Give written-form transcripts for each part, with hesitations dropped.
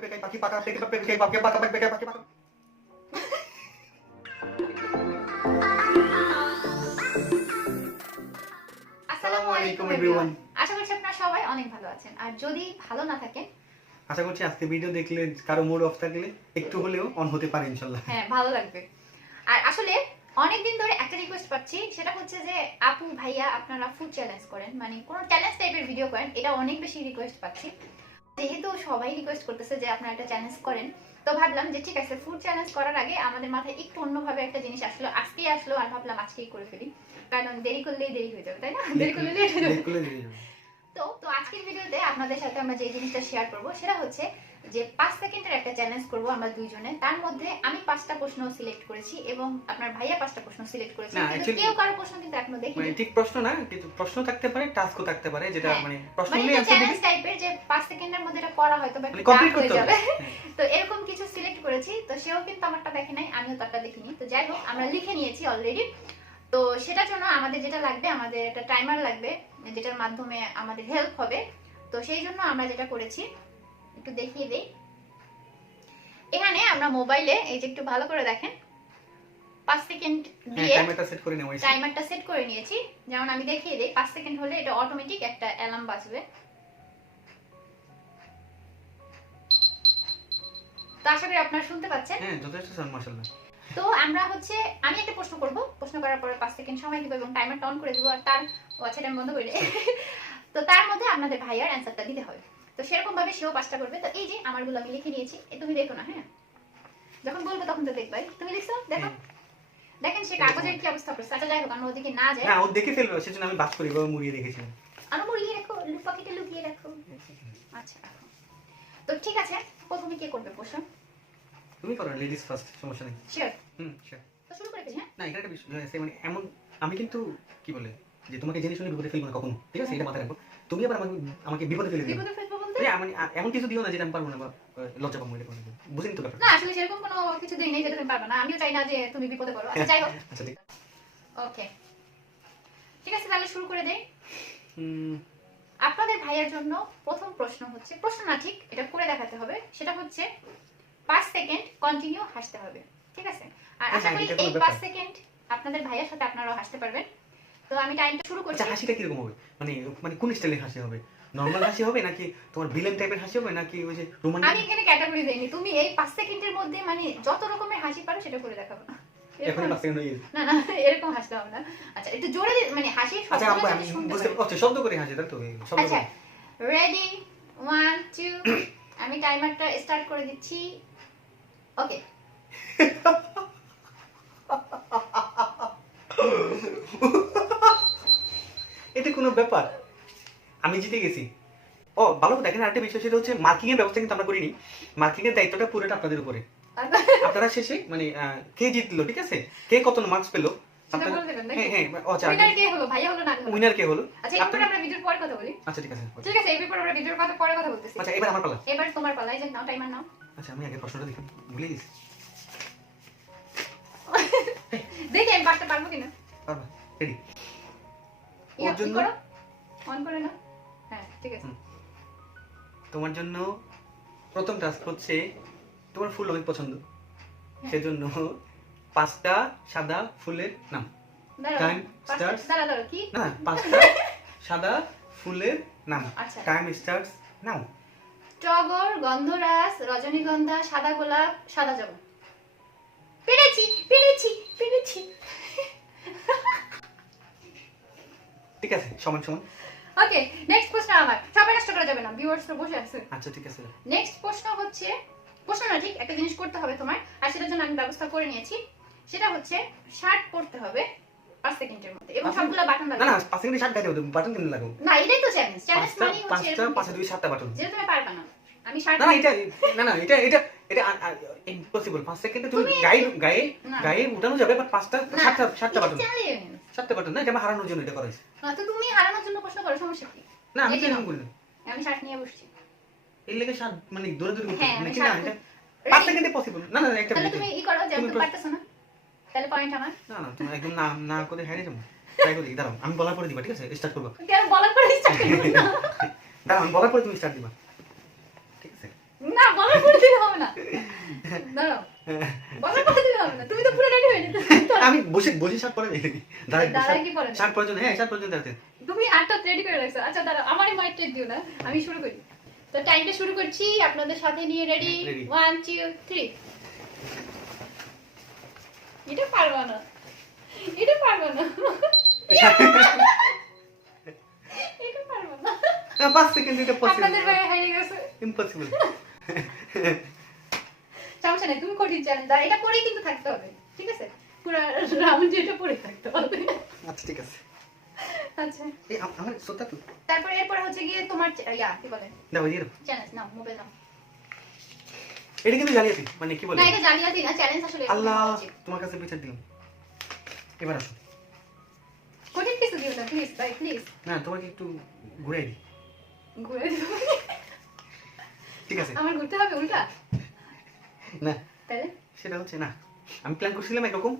আসসালামুয়ালাইকুম everyone. আশা করছি আপনারা সবাই অনেক ভালো আছেন। আর যদি ভালো না থাকেন, আশা করছি আজকে ভিডিও দেখলে কারো মুড অফ থাকলে একটু হলেও অন হতে পারে ইনশাআল্লাহ। হ্যাঁ, ভালো লাগবে। আর আসলে অনেকদিন ধরে একটা রিকোয়েস্ট পাচ্ছি, সেটা হচ্ছে যে আপু ভাইয়া আপনারা ফুড চ্যালেঞ্জ করেন, মানে কোনো চ্যালেঞ্জ টাইপের ভিডিও করেন। এটা অনেক বেশি রিকোয়েস্ট পাচ্ছি। যেহেতু সবাই রিকোয়েস্ট করতেছে যে আপনারা একটা চ্যালেঞ্জ করেন, তো ভাবলাম যে ঠিক আছে, ফুড চ্যালেঞ্জ করার আগে আমাদের মাথায় একটু অন্যভাবে একটা জিনিস আজকেই আসলো, আর ভাবলাম আজকেই করে ফেলি, কারণ দেরি করলেই দেরি হয়ে যাবে, তাই না? দেরি করলে লেট হয়ে যাবে। তো আজকের ভিডিওতে আপনাদের সাথে আমরা যে জিনিসটা শেয়ার করব সেটা হচ্ছে যে 5 সেকেন্ডের একটা চ্যালেঞ্জ করব আমরা দুইজনে। তার মধ্যে আমি 5টা প্রশ্ন সিলেক্ট করেছি এবং আপনার ভাইয়া 5টা প্রশ্ন সিলেক্ট করেছে, কিন্তু কেউ কারো প্রশ্ন কিন্তু এখনো দেখিনি। মানে ঠিক প্রশ্ন না, কিন্তু প্রশ্ন থাকতে পারে, টাস্কও থাকতে পারে, যেটা মানে প্রশ্ন মানে নিয়ে অ্যানসার চ্যালেঞ্জ টাইপের, যে 5 সেকেন্ডের মধ্যে এটা করা হয়তো বা কমপ্লিট হয়ে করতে যাবে। হবে। তো এরকম কিছু সিলেক্ট করেছি। তো সেও কিন্তু আমারটা দেখে নাই, আমিও তারটা দেখিনি। তো যাই হোক, আমরা লিখে নিয়েছি অলরেডি। তো সেটার জন্য আমাদের যেটা লাগবে, আমাদের একটা টাইমার লাগবে, যেটার মাধ্যমে আমাদের হেল্প হবে। তো সেই জন্য আমরা যেটা করেছি একটু দেখিয়ে দেই। এখানে আমরা মোবাইলে এই যে একটু ভালো করে দেখেন, 5 সেকেন্ড দিয়ে টাইমারটা সেট করে নিয়েছি। যেমন আমি দেখিয়ে দেই, 5 সেকেন্ড হলে এটা অটোমেটিক একটা অ্যালার্ম বাজবে। তো আশা করি আপনারা শুনতে পাচ্ছেন। হ্যাঁ, যথেষ্ট সাউন্ড মাশাআল্লাহ। তো আমরা হচ্ছে, আমি একটা প্রশ্ন করব, প্রশ্ন করার পরে 5 সেকেন্ড সময় দিব এবং টাইমারটা অন করে দিব। আর তার আচ্ছা, টাইম বন্ধ করে দিই। তো তার মধ্যে আপনাদের ভাইয়ার অ্যানসারটা দিতে হবে। তো সেরকম ভাবে সেও 5টা করবে। তো এই যে আমারগুলো আমি লিখে নিয়েছি, তুমি দেখো না, হ্যাঁ যখন বলবো তখন তো দেখবাই। তুমি দেখছো? দেখো, দেখেন সে কাগজের কি অবস্থা করছে। আচ্ছা যাই হোক, আমরা ওদিকে না যাই। না, ও দেখে ফেলবে, সেজন্য আমি বাস করি বা মুড়িয়ে রেখেছিলাম। আরো মুড়িয়ে রাখো, পকেটে লুকিয়ে রাখো। আচ্ছা রাখো। তো ঠিক আছে, প্রথমে কে করবে প্রশ্ন? তুমি করো, লেডিস ফার্স্ট, সমস্যা নেই। শিওর? শিওর। তো শুরু করে দিই। হ্যাঁ না, এটা একটা বিষয় আছে, মানে এমন আমি কিন্তু কি বলে যে তোমাকে জেনে শুনে বিপদে ফেলবো না কখনো, ঠিক আছে? এটা মাথায় রাখবো। তুমি আবার আমাকে বিপদে ফেলে দিও। বিপদে ফেলবো বলতে? মানে এমন কিছু দিও না যেটা আমি পারবো না বা লজ্জা পাবো, এটা করতে বুঝিনি তো ব্যাপার। না, আসলে সেরকম কোনো কিছু দিই নেই যেটা তুমি পারবে না। আমিও চাই না যে তুমি বিপদে পড়ো। আচ্ছা যাই হোক। আচ্ছা ঠিক ওকে, ঠিক আছে, তাহলে শুরু করে দেই। আপনাদের ভাইয়ের জন্য প্রথম প্রশ্ন হচ্ছে, প্রশ্ন না ঠিক, এটা করে দেখাতে হবে। সেটা হচ্ছে 5 সেকেন্ড কন্টিনিউ হাসতে হবে, ঠিক আছে? আর আশা করি এই 5 সেকেন্ড আপনাদের ভাইয়ের সাথে আপনারাও হাসতে পারবেন। তো আমি টাইমটা শুরু করছি। আচ্ছা, হাসিটা কিরকম হবে? মানে মানে কোন স্টাইলের হাসি হবে? নরমাল হাসি হবে নাকি তোমার ভিলেন টাইপের হাসি হবে নাকি ওই যে রোমান্টিক? আমি এখানে ক্যাটাগরি দেইনি, তুমি এই 5 সেকেন্ডের মধ্যে মানে যত রকমের হাসি পারো সেটা করে দেখাবো। এখন 5 সেকেন্ড হয়ে গেছে। না না, এরকম হাসতে হবে না। আচ্ছা একটু জোরে, মানে হাসি শব্দ। আচ্ছা আমি বুঝতে পারছি, শব্দ করে হাসি, তাই তো? শব্দ। আচ্ছা রেডি 1 2, আমি টাইমারটা স্টার্ট করে দিচ্ছি। ওকে। এটা কোনো ব্যাপার? আমি জিতে গেছি। ও ভালো, দেখেন আরেকটা বিষয়, সেটা হচ্ছে মার্কিং এর ব্যবস্থা কিন্তু আমরা করিনি। মার্কিং এর দায়িত্বটা পুরোটা আপনাদের উপরে। আপনারা শেষে মানে কে জিতলো, ঠিক আছে, কে কত মার্কস পেলো, উইনার কে হলো, ভাইয়া হলো না উইনার কে হলো। আচ্ছা এরপর আমরা ভিডিওর পরে কথা বলি। আচ্ছা ঠিক আছে, ঠিক আছে, এরপর আমরা ভিডিওর পরে কথা বলতেছি। আচ্ছা এবার আমার পালা। এবার তোমার পালা, এই যে নাও টাইমার নাও। আচ্ছা আমি আগে প্রশ্নটা দেখি, ভুলে গেছি। দেখি আমি পারতে পারবো কিনা। পারবা? রেডি? ওর জন্য অন করে নাও। হ্যাঁ ঠিক আছে। তোমার জন্য প্রথম টাস্ক হচ্ছে, তোমার ফুল অনেক পছন্দ, সেজন্য 5টা সাদা ফুলের নাম। Time starts. দাঁড়া কি? না, 5টা সাদা ফুলের নাম। Time starts now. টগর, গন্ধরাজ, রজনীগন্ধা, সাদা গোলাপ, সাদা জবা। পেরেছি পেরেছি পেরেছি। ঠিক আছে, সমান সমান। ওকে, নেক্সট প্রশ্ন আমার। সবাই নষ্ট করা যাবে না, ভিউয়ার্স তো বসে আছে। আচ্ছা ঠিক আছে। নেক্সট প্রশ্ন হচ্ছে, প্রশ্ন না ঠিক, একটা জিনিস করতে হবে তোমার, আর সেটার জন্য আমি ব্যবস্থা করে নিয়েছি। সেটা হচ্ছে শার্ট পরতে হবে 5 সেকেন্ডের মধ্যে এবং সবগুলা বাটন লাগাবে। না না, 5 সেকেন্ডে শার্ট গাইতে হবে, বাটন কেন লাগাবো? না এটাই তো চ্যালেঞ্জ। চ্যালেঞ্জ মানে হচ্ছে 5টা 5 2 7টা বাটন। যেটা তুমি পারবে না। আমি শার্ট না এটা এটা ইম্পসিবল। 5 সেকেন্ডে তুমি গায়ে উঠানো যাবে, বাট 5টা 7টা বাটন। 7টা বাটন না, এটা আমি হারানোর জন্য এটা করেছি। না তো তুমি হারানোর জন্য প্রশ্ন করো, সমস্যা কি? না আমি কেন বললাম? আমি শার্ট নিয়ে বসছি। এর লেগে শার্ট মানে দৌড়ে দৌড়ে করতে মানে কি না, এটা 5 সেকেন্ডে পসিবল না। না একটা তাহলে তুমি ই করো যে আমি পারতেছ না, তাহলে পয়েন্ট আমার। না না, তুমি একদম না না করে হারিয়ে যাবো। ট্রাই করি, দাঁড়াও আমি বলার পরে দিবা, ঠিক আছে? স্টার্ট করব। কেন বলার পরে স্টার্ট করব? দাঁড়াও আমি বলার পরে তুমি স্টার্ট দিবা, ঠিক আছে? না বলার পরে দিলে হবে না। দাঁড়াও, বলার কথা দিলে হবে না, তুমি তো পুরো রেডি হয়ে যেতে। আমি বসে বসে শার্ট পরে নেই, দাঁড়ায় কি পরে? শার্ট পরার জন্য, হ্যাঁ শার্ট পরার জন্য দাঁড়াতে। তুমি আটটা রেডি করে রাখছো। আচ্ছা দাঁড়াও, আমারই মাইন্ড ট্রেড দিও না, আমি শুরু করি। তো টাইমটা শুরু করছি আপনাদের সাথে নিয়ে। Ready, Ready. 1 2 3। এটা পারবা না, এটা পারবা না, এটা পারবা না। 5 সেকেন্ড এটা পসিবল, আপনাদের ভাই হারিয়ে গেছে। ইম্পসিবল। সমস্যা নেই, তুমি কঠিন চ্যালেঞ্জ দাও, এটা পরেই কিন্তু থাকতে হবে, ঠিক আছে? পুরো রাউন্ড যেটা পরে থাকতে হবে। আচ্ছা ঠিক আছে। আচ্ছা, এই আমার সোতা তো তারপরে এরপরে হচ্ছে গিয়ে তোমার কি বলে, দাও দিয়ে দাও। চ্যালেঞ্জ নাও, মোবাইল নাও। এটা কিন্তু জালিয়াতি, মানে কি বলে? না, এটা জালিয়াতি না, চ্যালেঞ্জ আসলে এরকম আল্লাহ, হওয়া উচিত। তোমার কাছে বিচার দিলাম। এবার আসো। কঠিন কিছু দিও না প্লিজ ভাই, প্লিজ। না তোমাকে একটু ঘুরাই দিই, ঘুরে দিও। ঠিক আছে? আমার ঘুরতে হবে উল্টা? না তাহলে সেটা হচ্ছে না, আমি প্ল্যান করছিলাম একরকম,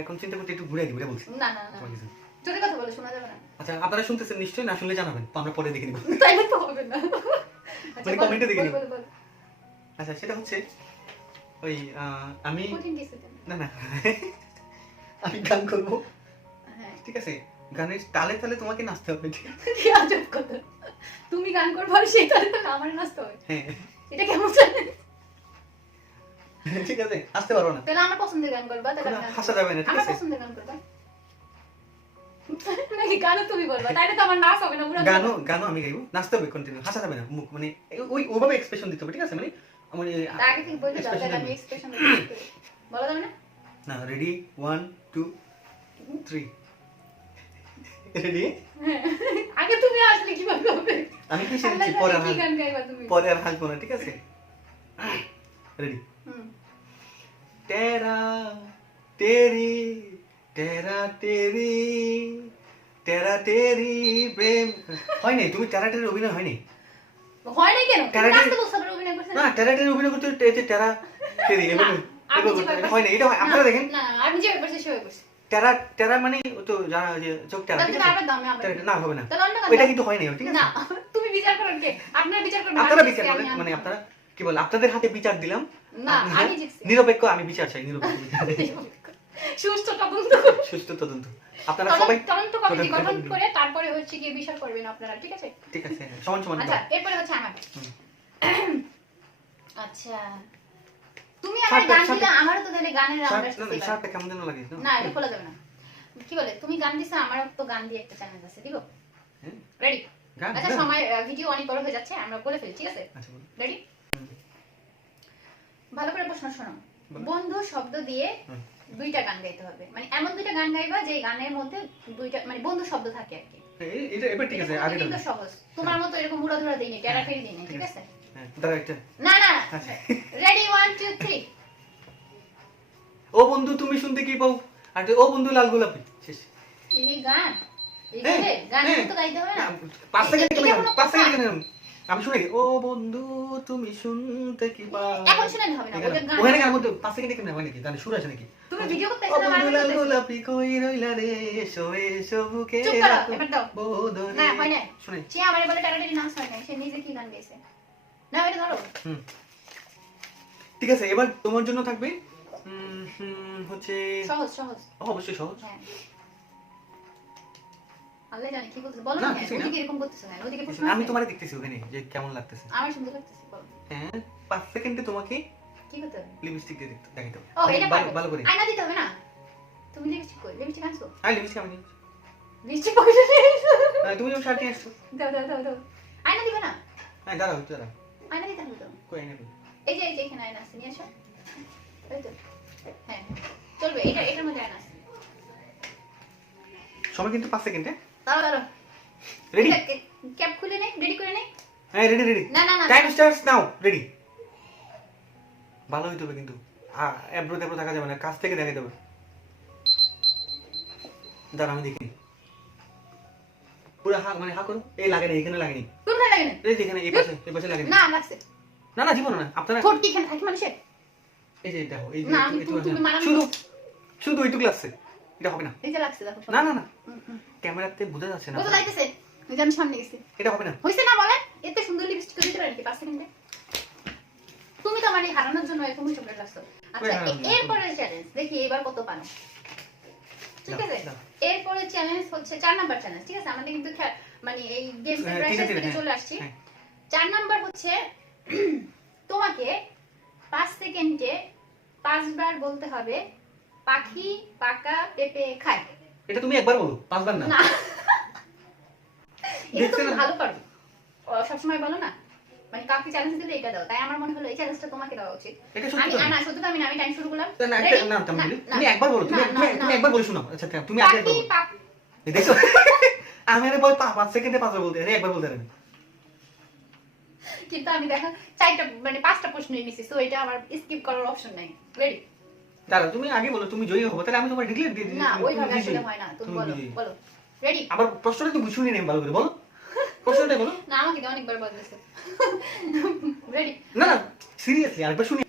এখন চিন্তা করতে একটু ঘুরাই দিই, এটা বলছি। না না না, তোমার কিছু। জোরে কথা বলো, শোনা যাবে না। আচ্ছা আপনারা শুনতেছেন নিশ্চয়ই, না শুনলে জানাবেন, তো আমরা পরে দেখে নিব। তাইলে তো হবে না। আচ্ছা মানে বলো, কমেন্টে দেখে বলো, নিব। বলো, বলো। আচ্ছা সেটা হচ্ছে ওই আমি কঠিন কিছু দেন। না না আমি গান করবো, হ্যাঁ, ঠিক আছে? গানের তালে তালে তোমাকে নাচতে হবে, ঠিক আছে? কি আজব কথা। তুমি গান করবো আর সেই তালে তালে আমার নাচতে হবে, হ্যাঁ এটা কেমন চ্যালেঞ্জ? ঠিক আছে, আসতে পারবো না, তাহলে আমার পছন্দের গান করবা, তাহলে আমি গান হাসা করবো। যাবে না, ঠিক আমার আছে? পছন্দের গান করবা নাকি গানও তুমি বলবা? তাইলে তো আমার নাচ হবে না পুরো। গানও আমি গাইবো, নাচতে হবে কন্টিনিউ, হাসা যাবে না, মুখ মানে ওই ওভাবে এক্সপ্রেশন দিতে হবে, ঠিক আছে? মানে আমার তার আগে থেকে বলে দাও, তাহলে আমি এক্সপ্রেশন দিতে বলা যাবে না? না রেডি 1 2 3 রেডি? হ্যাঁ। আগে তুমি আসলে কিভাবে হবে? আমি কি আল্লাহ শিখছি, পরে আর জানে কি গান গাইবা তুমি। পরে আর হাসবো না, ঠিক আছে? রেডি? হুম। তেরা তেরি তেরা তেরি তেরা তেরি প্রেম হয় নাই, তুমি তেরা তেরি অভিনয় হয় নাই। হয় না কেন? তুমি Karate- নাচতে বলছো, আবার অভিনয় করছো না না? তেরা তেরি অভিনয় করতে এই যে তেরা তেরি এভাবে আমি এভাবে যেভাবে করতে হয় না, এটা হয়, আপনারা দেখেন। না, আমি যেভাবে করছি সেভাবে করছি। তেরা তেরা মানে ও তো জানা যে চোখ তেরা, তাহলে ঠিক তুমি আছে? আবার দাও, আমি আবার তেরা- দিই। না হবে না, তাহলে অন্য গান ওইটা দাও। কিন্তু হয় নাই, ঠিক আছে? না, তুমি বিচার করেন কে? আপনারা বিচার করবেন, আপনারা আমি বিচার জিতছি, করেন, আমি মানে আনবো। আপনারা কি বল, আপনাদের হাতে বিচার দিলাম। না, আপনারা- আমি জিতছি। নিরপেক্ষ, আমি বিচার চাই, নিরপেক্ষ বিচার। সুস্থ তদন্ত করুন। সুস্থ তদন্ত, আপনারা সবাই তদন্ত কমিটি তদন্ত গঠন করুন। করে তারপরে হচ্ছে গিয়ে বিচার করবেন আপনারা, ঠিক আছে? ঠিক আছে, সমান সমান আচ্ছা, দাও। এরপরে হচ্ছে আমার। হুম। আচ্ছা, তুমি আমার শার্টটা- গান দিলে শার্টটা- আমারও তো তাহলে গানের রাউন্ড শার্ট- না, আসছে না, শার্টটা কেমন যেন লাগে, না? না, এটা খোলা যাবে না। কি বলে, তুমি গান দিছো, আমারও তো গান দিয়ে একটা চ্যালেঞ্জ আছে, দিব? হ্যাঁ? রেডি? গান, আচ্ছা, গান? সময় ভিডিও অনেক বড় হয়ে যাচ্ছে, আমরা বলে ফেলি, ঠিক আছে? আচ্ছা, বলো। রেডি? হুম। ভালো করে প্রশ্ন শোনো। বলো। বন্ধু শব্দ দিয়ে হুম। দুইটা গান গাইতে হবে, মানে এমন দুইটা গান গাইবা যে গানের মধ্যে দুইটা মানে বন্ধু শব্দ থাকে আর কি। এটা এবার ঠিক আছে, এটা আগে কিন্তু দাও। সহজ, তোমার মতো এরকম উড়া ধরা দেইনি, টেরা ফেরি দেইনি, ঠিক আছে? হ্যাঁ, দাঁড়াও একটা। না না, আচ্ছা। রেডি 1 2 3। ও বন্ধু তুমি শুনতে কি পাও, আর ও বন্ধু লাল গোলাপি, শেষ। এই গান, এই হ্যাঁ, গান হ্যাঁ। তো গাইতে হবে না। 5 সেকেন্ড এটা কেন, কোনো 5 সেকেন্ড কথা? কেন? আমি শুনে ও বন্ধু তুমি শুনতে কি পাও, এখন শুনালে হবে না, ওটা গান। ওখানে গান মধ্যে 5 সেকেন্ড কেন হয় নাকি, তাহলে সুর আছে নাকি? তুমি ভিডিও করতে ও এসে না, বন্ধু বারবার লাল করতেছো। গোলাপি কই রইলা রে, এসো এসো বুকে চুপ করো, রাখো এবার দাও। বোধরে। না, হয় না। শুনে। সে আমারে বলে টাটাটাটি নাচ হয় না, সে নিজে কি গান গাইছে। না, এটা ধরো। হুম। ঠিক আছে, এবার তোমার জন্য থাকবে হচ্ছে সহজ সহজ। অবশ্যই সহজ। হ্যাঁ। আল্লাহ জানে কি বলতেছে, বলো না, না। কিছুই না। ওদিকে এরকম করতেছে কেন? ওদিকে প্রশ্ন আমি আছে? তোমারে দেখতেছি ওখানে যে কেমন লাগতেছে। আমার সুন্দর লাগতেছে, বলো। হ্যাঁ 5 সেকেন্ডে তোমাকে কি করতে হবে? লিপস্টিক দিয়ে দেখাইতে হবে। ও, এটা ভালো পারবে। ভালো করে। আয়না দিতে হবে না? তুমি লিপস্টিক কই? লিপস্টিক আনছো? হ্যাঁ লিপস্টিক আমি দিচ্ছি। লিপস্টিক পকেটে রেখেছো? তুমি যখন শার্ট নিয়ে আসছো। দাও দাও দাও দাও। আয়না দিবে না? হ্যাঁ দাঁড়াও একটু দাঁড়াও। আয়না দিতে হবে তো। কই এনে কই? এই যে এখানে আয়না আছে, নিয়ে আসো। এই তো। হ্যাঁ, চলবে, এটার মধ্যে আয়না আছে। সময় কিন্তু 5 সেকেন্ড। হ্যাঁ দাঁড়াও দাঁড়াও। রেডি? ক্যাপ খুলে নেই, রেডি করে নেই। হ্যাঁ রেডি রেডি। না না না। Time starts now, ready. ভালো হইতে হবে কিন্তু এব্রো তেব্রো থাকা যাবে না, কাছ থেকে দেখাইতে হবে। দাঁড়া আমি দেখি। পুরো মানে হা করো। এই লাগে না, এখানে লাগেনি। কোনখানে লাগে না? এই যে এখানে এই পাশে লাগেনি। না, লাগছে। না না জীবন না, আপনারা ঠোঁট কি এখানে থাকে মানুষের? এই যে দেখো, এই যে না, আমি তুমি মানান শুধু শুধু এইটুকু লাগছে, এটা হবে না। এই যে লাগছে, দেখো। না না না, ক্যামেরাতে বোঝা যাচ্ছে না। বোঝা যাইতেছে? ওই যে আমি সামনে গেছি। এটা হবে না। হইছে না বলেন? এতে সুন্দর লিপস্টিক দিতে পারেন কি 5 সেকেন্ডে? তুমি তো মানে খালি হারানোর জন্য এরকম হিসেবে লাগছো। আচ্ছা এরপরে চ্যালেঞ্জ দেখি এবার কত পানো, ঠিক আছে? এরপরে চ্যালেঞ্জ হচ্ছে 4 নাম্বার চ্যালেঞ্জ, ঠিক আছে? আমাদের কিন্তু মানে এই গেম প্রেসার থেকে চলে আসছি। 4 নাম্বার হচ্ছে তোমাকে 5 সেকেন্ডে 5 বার বলতে হবে পাখি পাকা পেঁপে খায়। এটা তুমি একবার বলো, 5 বার না। এটা তুমি ভালো পারো, সবসময় বলো না, মানে কাউকে চ্যালেঞ্জ দিলে এটা দাও, তাই আমার মনে হলো এই চ্যালেঞ্জটা তোমাকে দেওয়া উচিত। আমি না সত্যি তো আমি টাইম শুরু করলাম। না তুমি একবার বলো, তুমি একবার বলে শোনাও। আচ্ছা তুমি আগে বলো। দেখো আমি আরে বল 5 সেকেন্ডে 5 বার বলতে, আরে একবার বলতে পারেন। কিন্তু আমি দেখো 4টা মানে 5টা প্রশ্ন নিয়েছি, সো এটা আমার স্কিপ করার অপশন নাই। রেডি? দাঁড়াও তুমি আগে বলো, তুমি জয়ী হবে, তাহলে আমি তোমার ডিক্লেয়ার দিয়ে দিই। না ওইভাবে আসলে হয় না, তুমি বলো বলো। রেডি? আবার প্রশ্নটা তুমি শুনি নেই ভালো করে, বলো প্রশ্নটা বলো। না আমাকে তো অনেকবার বলতেছে। রেডি? না সিরিয়াসলি আরেকবার শুনি।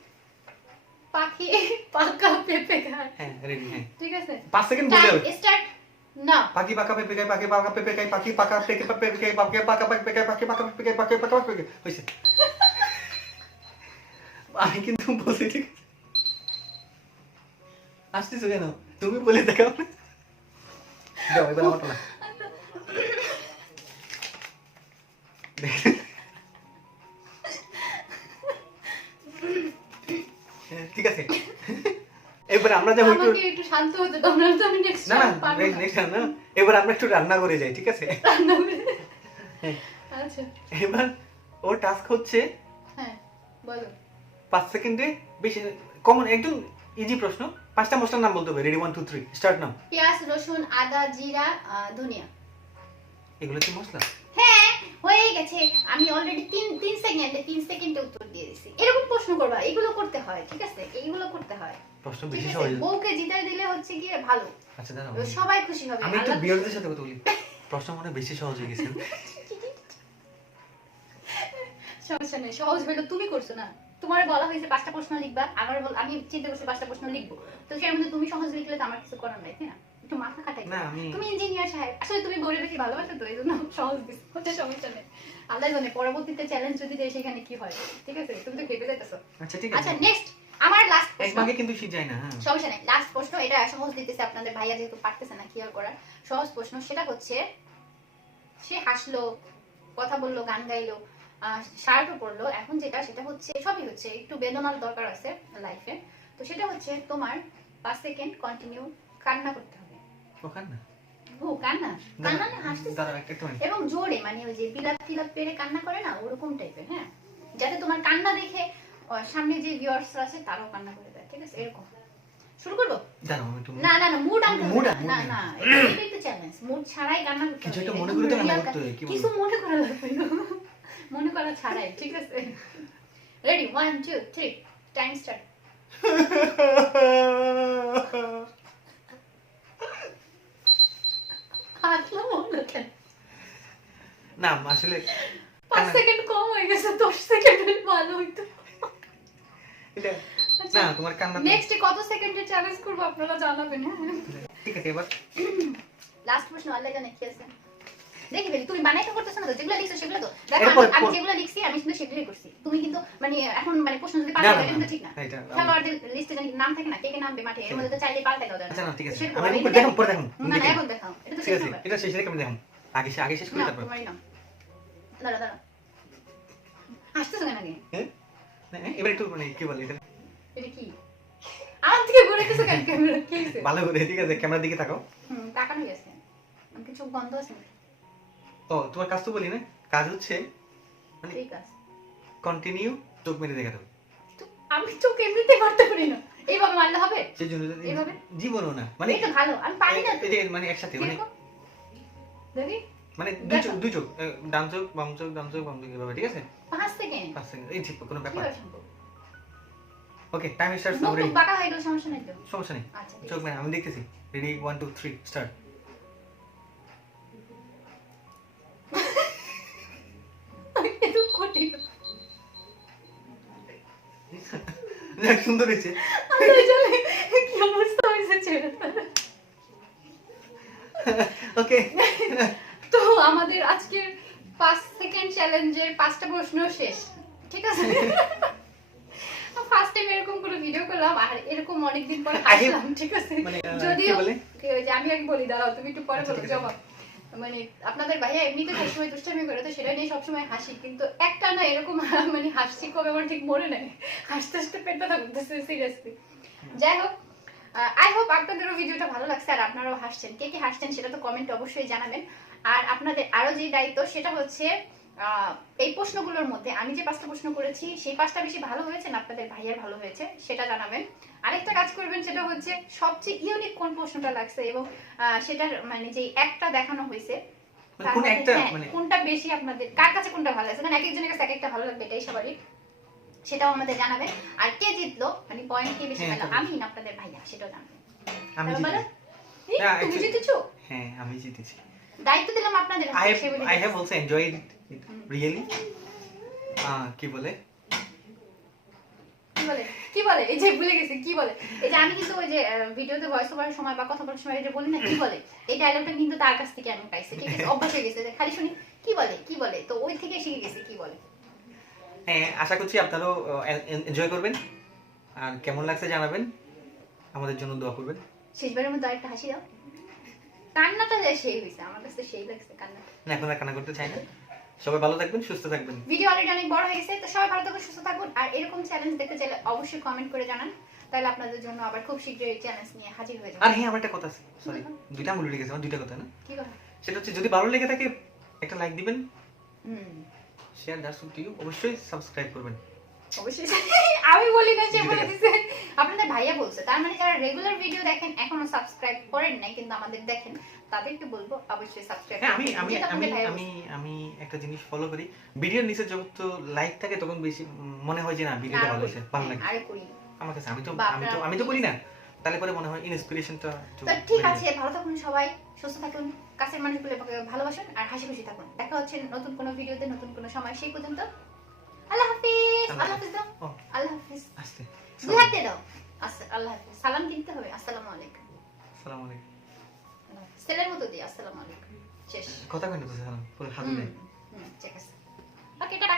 পাখি পাকা পেঁপে খায়। হ্যাঁ রেডি, হ্যাঁ ঠিক আছে 5 সেকেন্ড বলে দাও। Start now. পাখি পাকা পেঁপে খায়, পাখি পাকা পেঁপে খায়, পাখি পাকা পেঁপে খায়, পাখি পাকা পেঁপে খায়, পাখি পাকা পেঁপে খায়, পাখি পাকা পেঁপে খায়। হইছে? আমি কিন্তু বলছি ঠিক আসতেছো কেন? তুমি বলে দেখাও। যাও এবার আমার পালা। ঠিক আছে এবার আমরা যাবো একটু শান্ত হতে দাও, না তো আমি নেক্সট না না এবার আমরা একটু রান্না করে যাই, ঠিক আছে? আচ্ছা এবার ওর টাস্ক হচ্ছে হ্যাঁ বলো 5 সেকেন্ডে বেশি কমন একদম ইজি প্রশ্ন, 5টা মশলার নাম বলতে হবে। Ready 1 2 3 start now. পেঁয়াজ রসুন আদা জিরা ধনিয়া। এগুলো কি মশলা? হ্যাঁ হয়ে গেছে, আমি অলরেডি 3 সেকেন্ডে উত্তর দিয়ে দিয়েছি। এরকম প্রশ্ন করবা, এগুলো করতে হয়, ঠিক আছে? এইগুলো করতে হয়। প্রশ্ন বেশি সহজ। বউকে জিতাই দিলে হচ্ছে কি ভালো। আচ্ছা দাঁড়াও, সবাই খুশি হবে। আমি একটু বিয়ারদের সাথে কথা বলি। প্রশ্ন মনে বেশি সহজ হয়ে গেছে। সমস্যা নেই, সহজ হলো তুমি করছো না। তোমার বলা হয়েছে 5টা প্রশ্ন লিখবা, আমি চিন্তা করছি 5টা প্রশ্ন লিখবো, তো সের মধ্যে তুমি সহজ লিখলে তো আমার কিছু করার নাই, তাই না? একটু মাথা খাটাই। না আমি তুমি ইঞ্জিনিয়ার সাহেব, আসলে তুমি বউরে বেশি ভালোবাসো তো এইজন্য সহজ দিস। হচ্ছে সমস্যা নেই, আল্লাহ জানে পরবর্তীতে চ্যালেঞ্জ যদি দেয় সেখানে কি হয়, ঠিক আছে? তুমি তো খেপে যাইতেছো। আচ্ছা ঠিক আছে। আচ্ছা নেক্সট আমার লাস্ট এক প্রশ্ন। ভাগে কিন্তু শীত যায় না। হ্যাঁ সমস্যা নেই, লাস্ট প্রশ্ন, এটা সহজ দিতেছে আপনাদের ভাইয়া যেহেতু পারতেছে না ক্লিয়ার করার। সহজ প্রশ্ন, সেটা হচ্ছে সে হাসলো, কথা বললো, গান গাইলো, শার্টও পরলো, এখন সেটা হচ্ছে সবই হচ্ছে, একটু বেদনার দরকার আছে লাইফে, তো সেটা হচ্ছে তোমার 5 সেকেন্ড কন্টিনিউ কান্না করতে হবে। ওখানে না কান্না কান্না না হাসতে, দাঁড়াও একটু এবং জোরে, মানে ওই যে বিলাপ টিলাপ পেরে কান্না করে না ওরকম টাইপের, হ্যাঁ, যাতে তোমার কান্না দেখে সামনে যে ভিউয়ার্স আছে তারাও কান্না করে দেয়, ঠিক আছে? এরকম শুরু করব? দাঁড়াও একটু না মুড আনতে মুড না না এটাই তো চ্যালেঞ্জ, মুড ছাড়াই কান্না করতে কিছু একটা হবে। মনে করে তো কান্না করতে হবে, কি বলো? কিছু মনে করা লাগবে না, মনে করা ছাড়াই, ঠিক আছে? Ready 1 2 3 time start. হাতলা মনে কেন? না আসলে 5 সেকেন্ড কম হয়ে গেছে, 10 সেকেন্ড ভালো হইতো। এটা না তোমার কান্না নেক্সট কত সেকেন্ডে চ্যালেঞ্জ করব আপনারা জানাবেন, হ্যাঁ? ঠিক আছে এবার লাস্ট প্রশ্ন, আল্লাহ জানে কি আছে। দেখি বেবি তুমি বানাইতে করতেছ না তো, যেগুলো লিখছো সেগুলো তো দেখো। আমি যেগুলো লিখছি আমি কিন্তু সেগুলোই করছি। তুমি কিন্তু মানে এখন মানে প্রশ্ন যদি পাল্টাও এটা কিন্তু ঠিক না। খেলোয়াড়দের লিস্টে জানি নাম থাকে না, কে কে নামবে মাঠে, এর মধ্যে তো চাইলে পাল্টে দাও। আচ্ছা না ঠিক আছে, আমি দেখো পরে দেখো। না এখন দেখাও, এটা তো ঠিক ঠিক আছে, না। এটা শেষে কেমন দেখো, আগে শেষ করে তারপর। তোমারই নাম। দাঁড়া আসতেছ কেন আগে? হ্যাঁ না এবার একটু মানে কি বলে এটা কি আমার দিকে ঘুরে কিছু কেন ক্যামেরা কি হইছে? ভালো করে, ঠিক আছে ক্যামেরার দিকে তাকাও। তাকানো গেছে, আমি কিছু বন্ধ আছে। ও তোমার কাজ তো বলি না, কাজ হচ্ছে মানে ঠিক আছে কন্টিনিউ চোখ মেরে দেখা দাও। আমি চোখ এমনিতে করতে পারি না, এইভাবে মারলে হবে? সেই জন্য এইভাবে জীবনও না মানে এটা ভালো, আমি পারি না এই যে মানে একসাথে মানে দেখি মানে দুই চোখ ডান চোখ বাম চোখ ডান চোখ বাম চোখ এভাবে, ঠিক আছে? 5 সেকেন্ড 5 সেকেন্ড এই ঠিক কোনো ব্যাপার। কি সম্ভব? ওকে টাইম স্টার্টস মুখ অলরেডি। বাঁকা হয়ে গেল, সমস্যা নাই তো? সমস্যা নেই, আচ্ছা চোখ মেরে আমি দেখতেছি। Ready 1 2 3 start. একটু কোটি দেখ সুন্দর হয়েছে। আরে চলে কি অবস্থা হয়েছে ছেড়ে। ওকে তো আমাদের আজকের 5 সেকেন্ড চ্যালেঞ্জের 5টা প্রশ্ন শেষ, ঠিক আছে? ফার্স্ট টাইম এরকম কোনো ভিডিও করলাম আর এরকম অনেকদিন পরে I have- আসলাম, ঠিক আছে? মানে যদিও কি বলে ওই যে আমি আগে বলি, দাঁড়াও তুমি একটু পরে আচ্ছা, বলো ঠিক আছে। জবাব। মানে আপনাদের ভাইয়া এমনিতে সবসময় দুষ্টামি করে, তো সেটা নিয়ে সবসময় হাসি, কিন্তু একটা না এরকম মানে হাসি কবে আমার ঠিক মনে নেই, হাসতে হাসতে পেটটা থাকতেছে সিরিয়াসলি। যাই হোক, আই হোপ আপনাদেরও ভিডিওটা ভালো লাগছে আর আপনারাও হাসছেন। কে কে হাসছেন সেটা তো কমেন্টে অবশ্যই জানাবেন। আর আপনাদের আরো যে দায়িত্ব সেটা হচ্ছে এই প্রশ্নগুলোর মধ্যে আমি যে 5টা প্রশ্ন করেছি সেই 5টা বেশি ভালো হয়েছে না আপনাদের ভাইয়ের ভালো হয়েছে সেটা জানাবেন। আরেকটা কাজ করবেন, সেটা হচ্ছে সবচেয়ে ইউনিক কোন প্রশ্নটা লাগছে এবং সেটার মানে যে একটা দেখানো হয়েছে মানে কোন একটা হ্যাঁ, মানে কোনটা বেশি আপনাদের কার কাছে কোনটা ভালো লাগছে, কারণ এক একজনের কাছে এক একটা ভালো লাগবে, এটাই সবারই। সেটাও আমাদের জানাবেন। আর কে জিতলো মানে পয়েন্ট কে বেশি হ্যাঁ, পেলো, তো আমি না আপনাদের ভাইয়া, সেটাও জানাবেন। আমি তারপর বলো, জিতেছি। এই, না, তুমি actually- জিতেছো? হ্যাঁ আমি জিতেছি। দায়িত্ব দিলাম আপনাদের I হাতে, have সেগুলো I have also enjoyed it really. কি বলে কি বলে কি বলে এই যে ভুলে গেছি, কি বলে এই যে আমি কিন্তু ওই যে ভিডিওতে ভয়েস ওভারের সময় বা কথা বলার সময় এই যে বলি না কি বলে, এই ডায়লগটা কিন্তু তার কাছ থেকে আমি পাইছি, ঠিক আছে? অভ্যাস হয়ে গেছে যে খালি শুনি কি বলে কি বলে, তো ওই থেকে শিখে গেছি কি বলে। হ্যাঁ আশা করছি আপনারাও এনজয় করবেন আর কেমন লাগছে জানাবেন, আমাদের জন্য দোয়া করবেন। শেষবারের মধ্যে আরেকটা হাসি দাও। কান্নাটা যে সেই হয়েছে, আমার কাছে সেই লাগছে কান্না। না এখন আর কান্না করতে চাই না। সবাই ভালো থাকবেন, সুস্থ থাকবেন। ভিডিও অলরেডি অনেক বড় হয়ে গেছে, তো সবাই ভালো থাকুন, সুস্থ থাকুন। আর এরকম চ্যালেঞ্জ দেখতে চাইলে অবশ্যই কমেন্ট করে জানান, তাহলে আপনাদের জন্য আবার খুব শীঘ্রই চ্যালেঞ্জ নিয়ে হাজির হয়ে যাবো। আর হ্যাঁ আমার একটা কথা আছে, সরি দুইটা আঙুল উঠে গেছে, আমার দুইটা কথা না, কি কথা? সেটা হচ্ছে যদি ভালো লেগে থাকে একটা লাইক দিবেন, হুম, শেয়ার দ্যাটস টু ইউ, অবশ্যই সাবস্ক্রাইব করবেন। অবশ্যই। আমি বলি না, সে দিতে বলে গেছে। দিছে, আপনাদের ভাইয়া বলছে। তার মানে যারা রেগুলার ভিডিও দেখেন এখনো সাবস্ক্রাইব করেন নাই কিন্তু আমাদের দেখেন, তাদেরকে বলবো অবশ্যই সাবস্ক্রাইব হ্যাঁ আমি করবেন, আমি যেটা আমি আপনাদের ভাইয়া আমি আমি একটা জিনিস ফলো করি, ভিডিওর নিচে যখন তো লাইক থাকে তখন বেশি মনে হয় যে না ভিডিওটা ভালো হয়েছে, ভালো লাগে আরে করি। আমার কাছে। আমি তো বা আমি তো আপনারা- আমি তো করি না, তাহলে পরে মনে হয় ইন্সপিরেশনটা তো ঠিক আছে, ভালো থাকুন সবাই, সুস্থ থাকুন, কাছের মানুষগুলোকে ভালোবাসুন আর হাসি খুশি থাকুন। দেখা হচ্ছে নতুন কোনো ভিডিওতে নতুন কোনো সময়, সেই পর্যন্ত আল্লাহ হাফিজ। আল্লাহ হাফিজ দাও, ও আল্লাহ হাফিজ, আস্তে দুই হাত দিয়ে দাও। আল্লাহ হাফিজ, সালাম কিনতে হবে, আসসালামু আলাইকুম। আসসালামু আলাইকুম। ছেলের মতো দিয়ে আসসালামু আলাইকুম, শেষ। কথা কই না তো সালাম পুরো হাত হুম, দেয়। হুম, ঠিক আছে, ওকে টাটা।